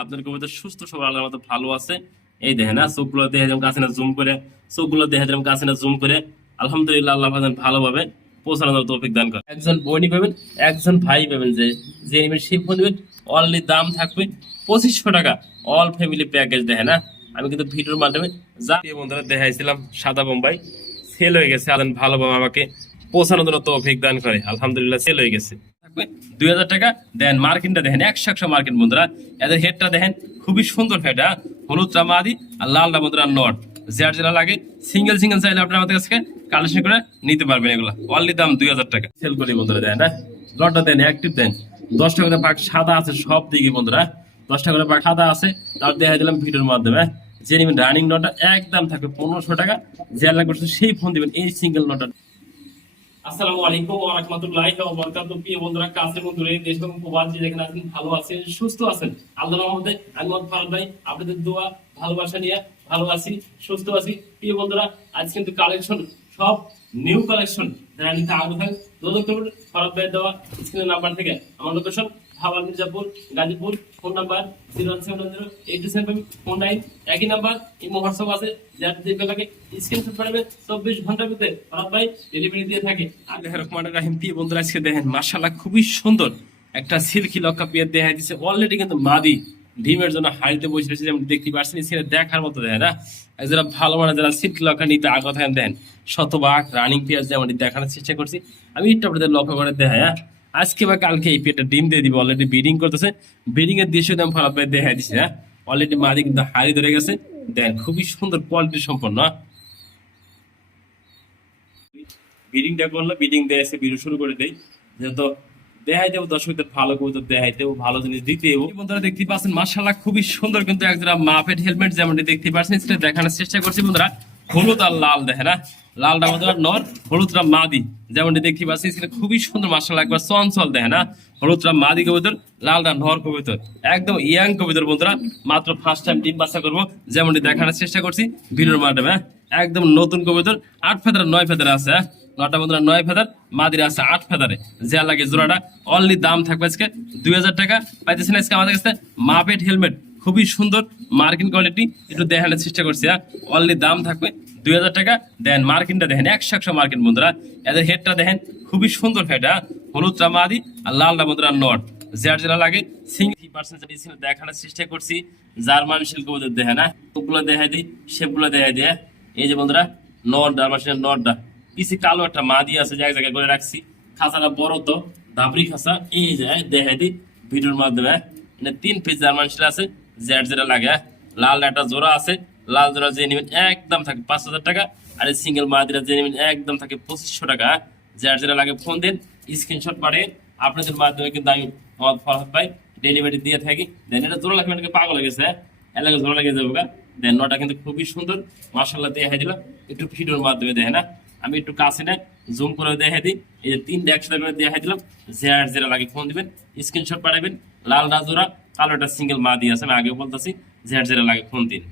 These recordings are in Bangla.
আপনার কবিতা সুস্থ সবল আল্লাহর মতো ভালো আছে। এই দেখেন না, চোখগুলো দেখে যেমন কাছে না জুম করে, চোখগুলো দেখে যেমন কাছে না জুম করে। আলহামদুলিল্লাহ, আল্লাহ যেন ভালোভাবে পৌঁছানোর তৌফিক দান করে। একজন বোনই পাবেন, একজন ভাই পাবেন, যে নেবেন সেই ফোন নেবেন। অনলি দাম থাকবে 2500 টাকা, অল ফ্যামিলি প্যাকেজ। দেখেন না, আমি কিন্তু ভিডিওর মাধ্যমে যা বন্ধুরা দেখাইছিলাম সাদা বোম্বাই সেল হয়ে গেছে। আল্লাহ ভালোভাবে আমাকে পৌঁছানোর জন্য তৌফিক দান করে। আলহামদুলিল্লাহ সেল হয়ে গেছে। থাকবে 2000 টাকা। দেন মার্কিনটা দেখেন, 100 মার্কিন বন্ধুরা। এদের হেডটা দেখেন, খুবই সুন্দর হেড। হলুদটা মাদি আর লালটা বন্ধুরা নট। যার যেটা লাগে সিঙ্গেল সিঙ্গেল চাইলে আপনি আমাদের কাছে কালেকশন করে নিতে পারবেন। এগুলো অনলি দাম 2000 টাকা। সেল করি বন্ধুরা। দেন না, লটটা দেন অ্যাক্টিভ দেন। 10 টাকা করে পাক সাদা আছে সব দিকে বন্ধুরা। 10 টাকা করে পাক সাদা আছে, তার দেখা দিলাম ভিডিওর মাধ্যমে। যে নেবেন রানিং নটটা একদম থাকবে 1500 টাকা। যে লাগবে সেই ফোন দিবেন এই সিঙ্গেল নটটা। আসসালামু আলাইকুম ওয়া রাহমাতুল্লাহি ওয়া বারাকাতুহু। প্রিয় বন্ধুরা, কাছের বন্ধুরা, দেশ এবং প্রবাসী যেখানে আছেন, ভালো আছেন, সুস্থ আছেন, আল্লাহর রহমতে আমি মোহাম্মদ ফারুক ভাই আপনাদের দোয়া ভালোবাসা নিয়ে ভালো আছি, সুস্থ আছি। প্রিয় বন্ধুরা, আজ কিন্তু কালেকশন সব নিউ কালেকশন যারা নিতে আগ্রহ যোগাযোগ করবেন ফারুক ভাইয়ের দেওয়া স্ক্রিনের নাম্বার থেকে। আমার location Bhawal Mirzapur, Gazipur. Phone number 017108749। একই নাম্বার এই হোয়াটসঅ্যাপ আছে, যার যে লাগে স্ক্রিনশট পাঠাবে 24 ঘন্টার ভিতরে ফারুক ভাই ডেলিভারি দিয়ে থাকে। আল্লাহর রহমানির রহিম। প্রিয় বন্ধুরা, আজকে দেখেন মাশাআল্লাহ খুবই সুন্দর একটা সিল্কি লক্কা পেয়ার দেখা দিচ্ছে। অলরেডি কিন্তু মাদি ডিমের জন্য হাড়িতে বসে রয়েছে, যেমন দেখতে পাচ্ছেন। সেটা দেখার মতো দেখেন না, যারা ভালো মানে যারা সিল্কি লক্কা নিতে আগ্রহ থাকেন দেখেন শতভাগ রানিং পেয়ার যেমন দেখানোর চেষ্টা করছি আমি। একটু আপনাদের লক্ষ্য করে দেখায় আজকে বা কালকে এই পেয়ারটা ডিম দিয়ে দিবে। অলরেডি ব্রিডিং করতেছে, ব্রিডিং এর দৃশ্য দাম ফারাপ ভাই দেখা দিচ্ছে। অলরেডি মাদি কিন্তু হাড়ি ধরে গেছে। দেন খুবই সুন্দর কোয়ালিটি সম্পন্ন। ব্রিডিংটা করলো, ব্রিডিং দিয়ে এসে ভিডিও শুরু করে দেয়, যেহেতু দেখাই দেবো দর্শকদের ভালো কবুতর দেখাই দেবো, ভালো জিনিস দিতে দেবো। বন্ধুরা দেখতে পাচ্ছেন মাশাআল্লাহ খুবই সুন্দর কিন্তু একজোড়া মাপেট হেলমেট যেমনটি দেখতে পাচ্ছেন, সেটা দেখানোর চেষ্টা করছি বন্ধুরা। হলুদ আর লাল দেখেন না, লালটা বন্ধুরা নর, হলুদটা মাদি যেমনটি দেখতে পাচ্ছি। সেটা খুবই সুন্দর মাশাআল্লাহ, একবার চঞ্চল দেখেন না। হলুদটা মাদি কবুতর, লালটা নর কবুতর, একদম ইয়াং কবুতর বন্ধুরা। মাত্র ফার্স্ট টাইম ডিম বাচ্চা করবো যেমনটি দেখানোর চেষ্টা করছি ভিডিওর মাধ্যমে। একদম নতুন কবুতর, 8 ফেদার 9 ফেদার আছে। নটা বন্ধুরা 9 ফেদার, মাদিরা আছে 8 ফেদারে। যা লাগে জোড়াটা অনলি দাম থাকবে আজকে 2000 টাকা। পাইতেছেন আজকে আমাদের কাছে মাপেট হেলমেট, খুবই সুন্দর মার্কিন কোয়ালিটি। একটু দেখানোর চেষ্টা করছি। অনলি দাম থাকবে 2000 টাকা। দেন মার্কিনটা দেখেন, 100 মার্কিন বন্ধুরা। এদের হেডটা দেখেন, খুবই সুন্দর হেড। হলুদটা মাদি আর লালটা বন্ধুরা নট। যার যেটা লাগে সিঙ্গি পার্সেন্ট দেখানোর চেষ্টা করছি। জার্মান শিল্প ওদের দেখে না, ওগুলো দেখাই দিই, শেপগুলো দেখাই দিয়ে। এই যে বন্ধুরা নট, জার্মান শিল্প নটটা কিছু কালো একটা মাদি আছে, এক জায়গায় করে রাখছি। খাঁচাটা বড় তো দাবরি খাঁচা। এই যে দেখাই দিই ভিডিওর মাধ্যমে। 3 পিস জার্মান শিল আছে, যার যেটা লাগে। লাল একটা জোড়া আছে, লাল জোড়া যে নেবেন একদম থাকে 5000 টাকা। আর এই সিঙ্গেল মাদিরা যে নেবেন একদম থাকে 2500 টাকা। যার যেটা লাগে ফোন দিন, স্ক্রিনশট পাঠিয়ে আপনাদের মাধ্যমে কিন্তু আমি আমার ফরহাদ ভাই ডেলিভারি দিয়ে থাকি। দেন এটা জোড়া লাগবে, এটাকে পাগল লেগেছে, এলাকা জোড়া লেগে যাবে। দেন নটা কিন্তু খুবই সুন্দর মাশাআল্লাহ দেখাই দিলাম একটু ভিডিওর মাধ্যমে। দেখে না, আমি একটু কাছে না জুম করে দেখাই দিই। এই যে 3 একসাথে করে দেখাই দিলাম। যার যেটা লাগে ফোন দিবেন, স্ক্রিনশট পাঠাবেন। লাল রাজোরা, কালো একটা সিঙ্গেল মা দিয়ে আছে, আমি আগে বলতেছি। যার যেটা লাগে ফোন দিন।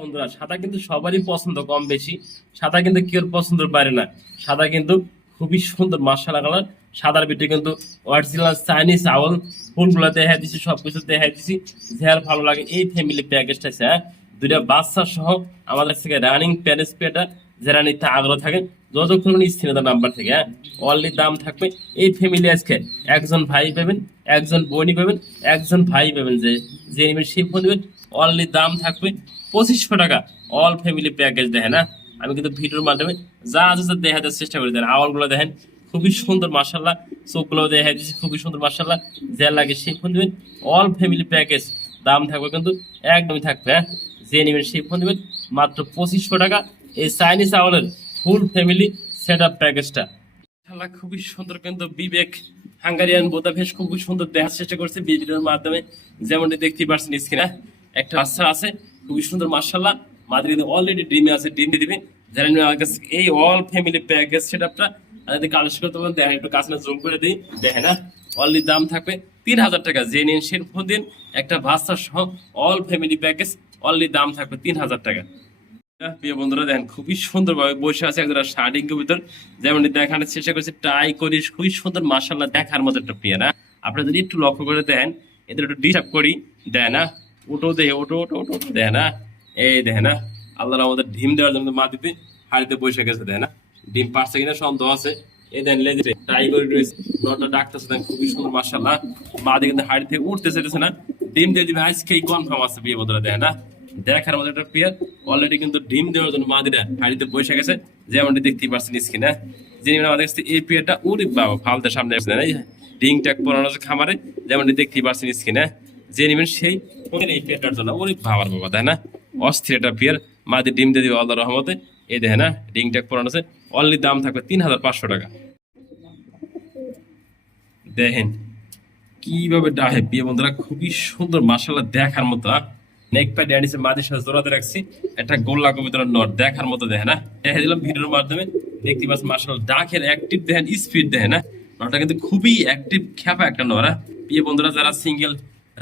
বন্ধুরা, সাদা কিন্তু সবারই পছন্দ কম বেশি। সাদা কিন্তু কেউ পছন্দের বাইরে না। সাদা কিন্তু খুবই সুন্দর মাশাআল্লাহ কালার। সাদার ভিতরে কিন্তু অরিজিনাল চাইনিজ আউল ফুলগুলো দেখাই দিছি, সবকিছু দেখাই দিছি। যার ভালো লাগে এই ফ্যামিলি প্যাকেজটা আছে। দুইটা বাচ্চা সহ আমাদের থেকে রানিং প্যারেন্টস পেটা যারা নিতে আগ্রহ থাকেন যতক্ষণ স্ক্রিনে নাম্বার থেকে অনলি দাম থাকবে এই ফ্যামিলি আজকে একজন ভাই পাবেন, একজন বোনই পাবেন, একজন ভাই পাবেন। যে নেবেন সেই ফোন দেবেন। অনলি দাম থাকবে 2500 টাকা, অল ফ্যামিলি প্যাকেজ। দেখেন না, আমি কিন্তু ভিডিওর মাধ্যমে যা আছে দেখাতে চেষ্টা করি। দেন আওয়াল গুলো দেখেন, খুবই সুন্দর মাশাআল্লাহ। চোখগুলো দেখা দিচ্ছি, খুবই সুন্দর মাশাআল্লাহ। যা লাগে সেই ফোন দেবেন। অল ফ্যামিলি প্যাকেজ দাম থাকবে কিন্তু একদমই থাকবে। যে নেবেন সেই ফোন দেবেন মাত্র 2500 টাকা। এই চাইনিজ আওয়ালের ফুল ফ্যামিলি সেট আপ প্যাকেজটা খুবই সুন্দর কিন্তু বিবেক হাঙ্গারিয়ান বোদাফেস খুবই সুন্দর দেখার চেষ্টা করছে ভিডিওর মাধ্যমে। যেমনটি দেখতে পাচ্ছেন স্ক্রিনে একটা বাচ্চা আছে, খুবই সুন্দর মাশাআল্লাহ। মাদ্রি অলরেডি ডিমে আছে, ডিম দিয়ে দিবে। যারা আমার কাছে এই অল ফ্যামিলি প্যাকেজ সেট আপটা যদি কালেক্ট করতে পারেন, দেখেন একটু কাছে জুম করে দিই। দেখেন না, অনলি দাম থাকবে 3000 টাকা। যে নিন সে ফোন দিন, একটা বাচ্চা সহ অল ফ্যামিলি প্যাকেজ অনলি দাম থাকবে 3000 টাকা। প্রিয় বন্ধুরা দেখেন, খুবই সুন্দর ভাবে বসে আছে একজোড়া শার্টিং কবুতর। যেমন দেখানোর চেষ্টা করছি ট্রাই করি, খুবই সুন্দর মাশাআল্লাহ দেখার মতো একটা পেয়ারা। আপনারা যদি একটু লক্ষ্য করে দেন, এদের একটু ডিস্টার্ব করি, দেয় না, ওটো দেয়, ওটো ওটো ওটো ওটো দেয় না, এই দেখে না। আল্লাহ আমাদের ডিম দেওয়ার জন্য মা দিতে হাড়িতে বসে গেছে, দেয় না, ডিম পারছে কিনা সন্দেহ আছে। এই দেন লেজে ট্রাই করে রয়েছে, নটা ডাকতেছে, দেন খুবই সুন্দর মাশাআল্লাহ। মা দিয়ে কিন্তু হাড়ি থেকে উঠতে চাইতেছে না, ডিম দিয়ে দিবে আজকেই কনফার্ম আছে বিয়ে বদলা, দেয় না। দেখার মতো একটা পেয়ার অলরেডি কিন্তু ডিম দেওয়ার জন্য মাদিরা হাড়িতে বসে গেছে, যেমনটি দেখতেই পাচ্ছেন স্ক্রিনে। যিনি আমাদের কাছে এই পেয়ারটা, ওরে বাবা ফালতে সামনে আসছে না, ডিং ট্যাগ পরানো আছে খামারে, যেমনটি দেখতেই পাচ্ছেন স্ক্রিনে। যে নেবেন সেই এই পেয়ারটার জন্য, ওরে বাবার বাবা, তাই না, অস্থির একটা পেয়ার। মাদি ডিম দিয়ে দিবে আল্লাহ রহমতে। এই দেখে না, ডিং ট্যাগ পরানো আছে, অনলি দাম থাকবে 3500 টাকা। দেখেন কিভাবে ডাহে বিয়ে বন্ধুরা, খুবই সুন্দর মাশাআল্লাহ, দেখার মতো। নেক প্যাড অ্যাডিসে মাদির সাথে জোড়াতে রাখছি, একটা গোল্লা কবিতার নট দেখার মতো, দেখে না, দেখে দিলাম ভিডিওর মাধ্যমে। দেখতে পাচ্ছেন মাশাআল্লাহ, ডাকের অ্যাক্টিভ দেখেন, স্পিড দেখে না, নটটা কিন্তু খুবই অ্যাক্টিভ খেপা একটা নরা। বিয়ে বন্ধুরা যারা সিঙ্গেল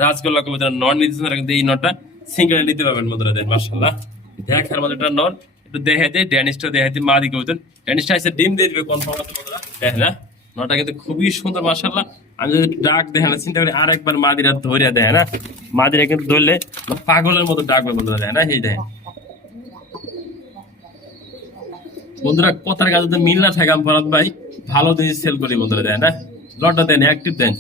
রাজগোল্লা কবিতার নট নিতে তারা কিন্তু এই নটটা সিঙ্গেল নিতে পারবেন বন্ধুরা। দেখেন মাশাআল্লাহ, দেখার মতো একটা নট। একটু দেখে দেয় ড্যানিশটা, দেখে দিই মাদি কবিতার ড্যানিশটা এসে ডিম দিয়ে দিবে কনফার্ম আছে বন্ধুরা, দেখে না, নটা কিন্তু খুবই সুন্দর মাশাআল্লাহ। আমি যদি ডাক দেখে না চিন্তা করি আরেকবার মাদিরা ধরে দেয় না, মাদিরা কিন্তু ধরলে পাগলের মতো ডাকবে বন্ধুরা, দেয় না, এই দেখেন বন্ধুরা। কথার কাছে তো মিল না থাকে, আমি ফরাদ ভাই ভালো জিনিস সেল করি বন্ধুরা, দেয় না। লটটা দেন অ্যাক্টিভ দেন,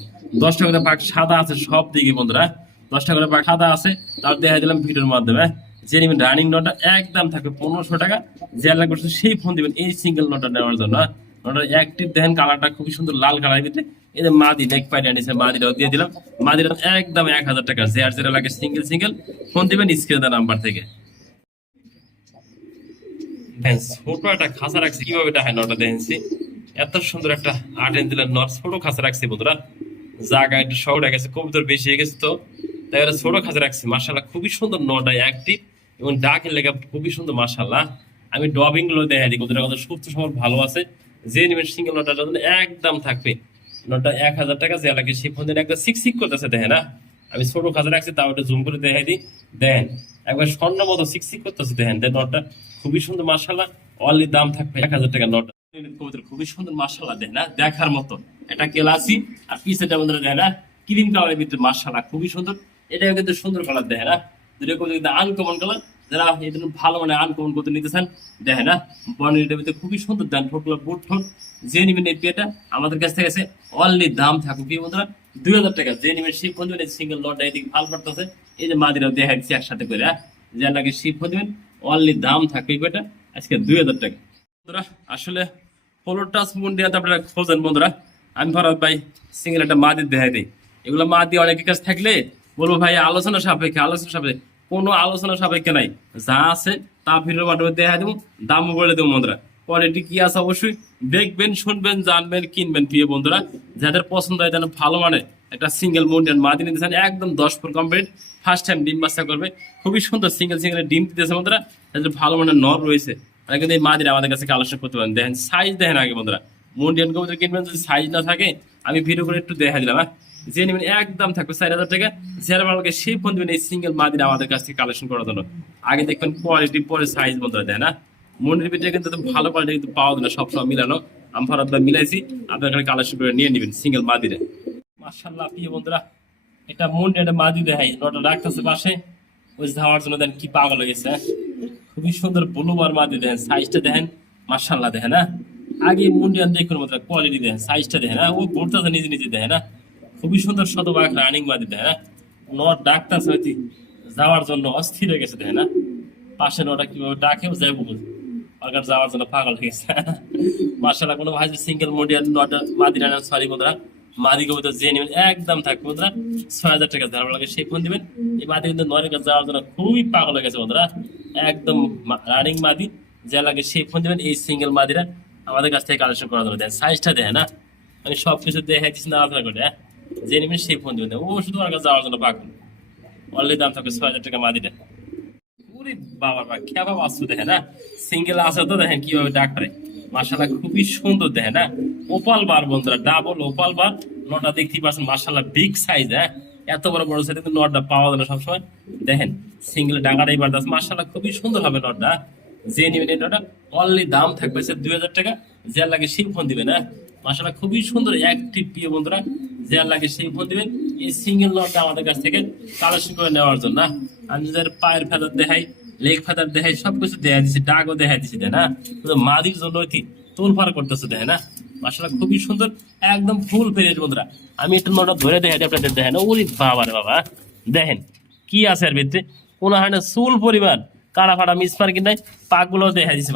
10টা করে পাক সাদা আছে সব দিকে বন্ধুরা, 10টা করে পাক সাদা আছে, তার দেখা দিলাম ভিডিওর মাধ্যমে। যে নেবেন রানিং নটা একদম থাকবে 1500 টাকা, যে আল্লাহ করছে সেই ফোন দিবেন এই সিঙ্গেল নটা নেওয়ার জন্য। নটার অ্যাক্টিভ দেখেন, কালারটা খুবই সুন্দর লাল কালার ভিতরে। এই যে মাদি নেক পাইট আনিছে, মাদিরাও দিয়ে দিলাম, মাদিরা একদম 1000 টাকা। যে আর যেটা লাগে সিঙ্গেল সিঙ্গেল ফোন দিবেন স্ক্রিনে নাম্বার থেকে। ছোট একটা খাঁচা রাখছি, কিভাবে এটা হয় নটা দেখেছি, এত সুন্দর একটা আর্জেন্টিনার নট ছোট খাঁচা রাখছি বন্ধুরা। জায়গা একটু শহরে গেছে, কবুতর বেশি হয়ে গেছে তো তাই ওরা ছোট খাঁচা রাখছি। মাশাআল্লাহ খুবই সুন্দর নটা অ্যাক্টিভ এবং ডাকের লেখা খুবই সুন্দর মাশাআল্লাহ। আমি ডবিং গুলো দেখা দিই, কবুতরের কথা সুস্থ সবল ভালো আছে। যে নেবেন সিঙ্গেল নটার জন্য একদম থাকবে নটা 1000 টাকা। যে এলাকায় সেই ফোন একটা সিক সিক করতেছে, দেখে না, আমি ছোট খাঁচা রাখছি, তাও একটু জুম করে দেখাই দিই, দেখেন একবার স্বর্ণ মতো সিক সিক করতেছে, দেখেন নটটা খুবই সুন্দর মাশাআল্লাহ। অনলি দাম থাকবে 1000 টাকা নট। কবুতর খুবই সুন্দর মাশাআল্লাহ, দেখেন না, দেখার মতো একটা কেলাসি। আর পিছেটা বন্ধুরা দেখেন না, ক্রিম কালারের ভিতরে মাশাআল্লাহ খুবই সুন্দর। এটাও কিন্তু সুন্দর কালার, দেখেন না, দুটো কবুতর কিন্তু আনকমন কালার। যারা এই জন্য ভালো মানে আনকমন কবুতর নিতে চান, দেখেন না, বর্ণের ভিতরে খুবই সুন্দর, দেন ঠোঁটগুলো বুট ঠোঁট। যে নিবেন এই পেটা আমাদের কাছ থেকে আছে, অনলি দাম থাকবে কি বন্ধুরা 2000 টাকা। যে নিবেন শিপ ফোন দিবেন সিঙ্গেল লট এদিকে ভালো পড়তেছে। এই যে মাদিরাও দেখা দিচ্ছি একসাথে করে, যে লাগে শিপ ফোন দিবেন, অনলি দাম থাকবে এই পেটা আজকে 2000 টাকা বন্ধুরা। আসলে পোলোটাস মুন্ডিয়াতে আপনারা খোঁজেন বন্ধুরা, আমি ফরাদ ভাই সিঙ্গেল একটা মাদি দেখাই দিই। এগুলো মাদি অনেকের কাছে থাকলে বলবো ভাই আলোচনা সাপেক্ষে, আলোচনা সাপেক্ষে, কোনো আলোচনা সাপেক্ষে নাই, যা আছে তা ভিডিওর মাধ্যমে দেখাই দেবো, দামও বলে দেবো বন্ধুরা। কোয়ালিটি কি আছে অবশ্যই দেখবেন, শুনবেন, জানবেন, কিনবেন প্রিয় বন্ধুরা। যাদের পছন্দ হয় যেন ভালো মানে একটা সিঙ্গেল মুন্ডিয়ান মাদি নিতে চান, একদম 10 ফুট কমপ্লিট, ফার্স্ট টাইম ডিম বাচ্চা করবে, খুবই সুন্দর সিঙ্গেল সিঙ্গেল ডিম দিতেছে বন্ধুরা। যাদের ভালো মানের নর রয়েছে তারা কিন্তু এই মাদিরা আমাদের কাছে কালেকশন করতে পারেন। দেখেন সাইজ দেখেন আগে বন্ধুরা, মুন্ডিয়ান কবুতর কিনবেন, যদি সাইজ না থাকে আমি ভিডিও করে একটু দেখা দিলাম। যে নেবেন একদম থাকবে 4000 টাকা। যারা ভালো লাগে সেই ফোন দিবেন এই সিঙ্গেল মাদিরা আমাদের কাছ থেকে কালেকশন করার জন্য। আগে দেখবেন কোয়ালিটি, পরে সাইজ বন্ধুরা, দেয় না, মন্ডির ভিতরে কিন্তু ভালো কোয়ালিটি কিন্তু পাওয়া যায় না সবসময় মিলানো। আমি ফরাদ ভাই মিলাইছি, আপনার কাছে কালেকশন করে নিয়ে নেবেন সিঙ্গেল মাদিরা। মাশাআল্লাহ প্রিয় বন্ধুরা, এটা মুন্ডিয়ান মাদি দেখাই, নটা রাখতেছে পাশে ওই ধাওয়ার জন্য, দেন কি পাগল হয়ে গেছে। খুবই সুন্দর ব্লুবার মাদি দেখেন, সাইজটা দেখেন মাশাআল্লাহ, দেখেন না, আগে মুন্ডিয়ান দেখুন মতো কোয়ালিটি দেখেন, সাইজটা দেখেন না, ও ঘুরতেছে নিজে নিজে, দেখেন না, খুবই সুন্দর শতভাগ রানিং মাদি, দেখেন না, নট ডাকতেছে হয়তো যাওয়ার জন্য অস্থির হয়ে গেছে, দেখেন না, পাশে নটা কিভাবে ডাকেও যায় বুঝ আগার যাওয়ার জন্য পাগল হয়ে গেছে। মাশাআল্লাহ কোনো ভাই সিঙ্গেল মুন্ডিয়ান নটা মাদি রানার সরি বন্ধুরা, মাদি কবুতর যে নেবেন একদম থাকবে বন্ধুরা 6000 টাকা। যারা লাগে সেই ফোন দিবেন। এই মাদি কিন্তু নরের কাছে যাওয়ার জন্য খুবই পাগল হয়ে গেছে বন্ধুরা, একদম রানিং মাদি, যা লাগে সেই ফোন দিবেন। এই সিঙ্গেল মাদিরা আমাদের কাছ থেকে কালেকশন করার জন্য, দেন সাইজটা দেয় না, আমি সবকিছু দেখে দিচ্ছি না আলোচনা করে, যে নেবেন সেই ফোন দিবেন। ও শুধু ওর কাছে যাওয়ার জন্য পাগল, অলরেডি দাম থাকবে 6000 টাকা মাদিটা। ওরে বাবা বা খেবা বাস্তু দেখে না, সিঙ্গেল আছে তো দেখেন কিভাবে ডাক্তারে, মাশাআল্লাহ খুবই সুন্দর, দেখে না, ওপাল বার বন্ধুরা, ডাবল ওপাল বার নটা দেখতেই পাচ্ছেন মাশাআল্লাহ বিগ সাইজ। এত বড় বড় সাইজ কিন্তু নটটা পাওয়া যায় না সবসময়। দেখেন সিঙ্গেল ডাকাটাই বাড়তে মাশাআল্লাহ খুবই সুন্দর হবে নটটা। যে নেবেন এই নটটা অনলি দাম থাকবে 2000 টাকা। যে লাগে সেই ফোন দিবেন। মাশাআল্লাহ খুবই সুন্দর অ্যাক্টিভ প্রিয় বন্ধুরা, যে লাগে সেই ফোন দিবেন। এই সিঙ্গেল নটটা আমাদের কাছ থেকে কালেকশন করে নেওয়ার জন্য না। আমি যাদের পায়ের ফেদার দেখাই, লেগ ফেদার দেখাই, সবকিছু দেখা দিচ্ছি, ডাকও দেখা দিচ্ছি, তাই না? মাদির জন্য তোলফার করতেছে, দেখে না? মাশাআল্লাহ খুবই সুন্দর, একদম ফুল ফ্রেশ বন্ধুরা। আমি একটু নটা ধরে দেখাই আপনাদের, দেখেন ওরে বাবা রে বাবা, দেখেন কি আছে এর ভিতরে, কোনো হানে চুল পরিমাণ কাটা ফাটা মিসমার্কিং নাই, পাকগুলো দেখা দিচ্ছে।